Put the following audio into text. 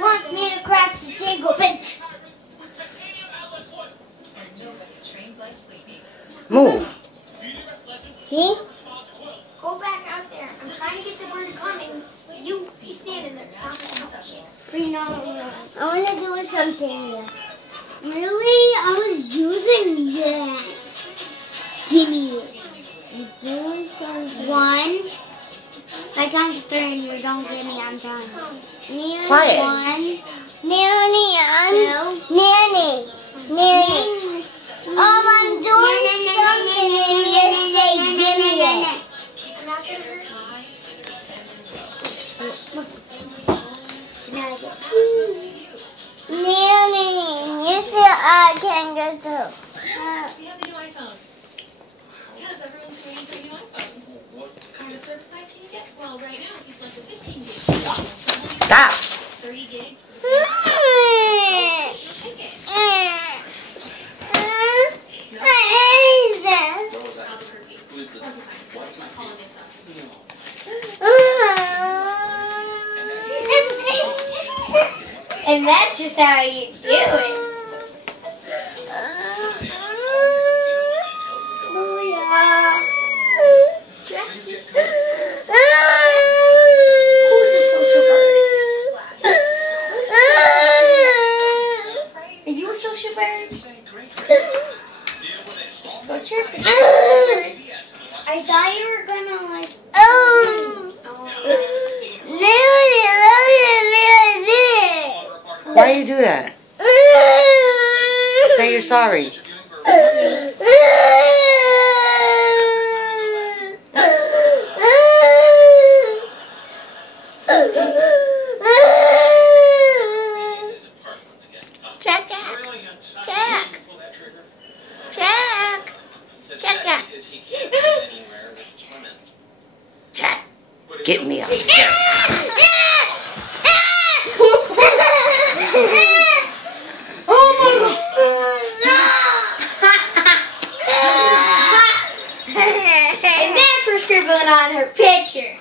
Wants me to craft a single bench. Move. See? Go back out there. I'm trying to get the bird to come and you standing there. I want to do something here. Really? I was using that. Jimmy. One. I count to 3 and you don't get me, I'm done. Quiet. 1. Nanny. I'm doing something and you just say, give me it. I'm not going to hurt you. Nanny, you said I can't get to. You have the new iPhone. Yes, everyone's waiting for the new iPhone. What kind of service pack can you get? Well, right now, if you select the 15 gigs, Stop. 30 gigs for the And that's just how you do it. Who's the social bird? Are you a social bird? Go chirp. I thought you were gonna like. Why do you do that? Say you're sorry. Jack, get me up. And that's for scribbling on her picture.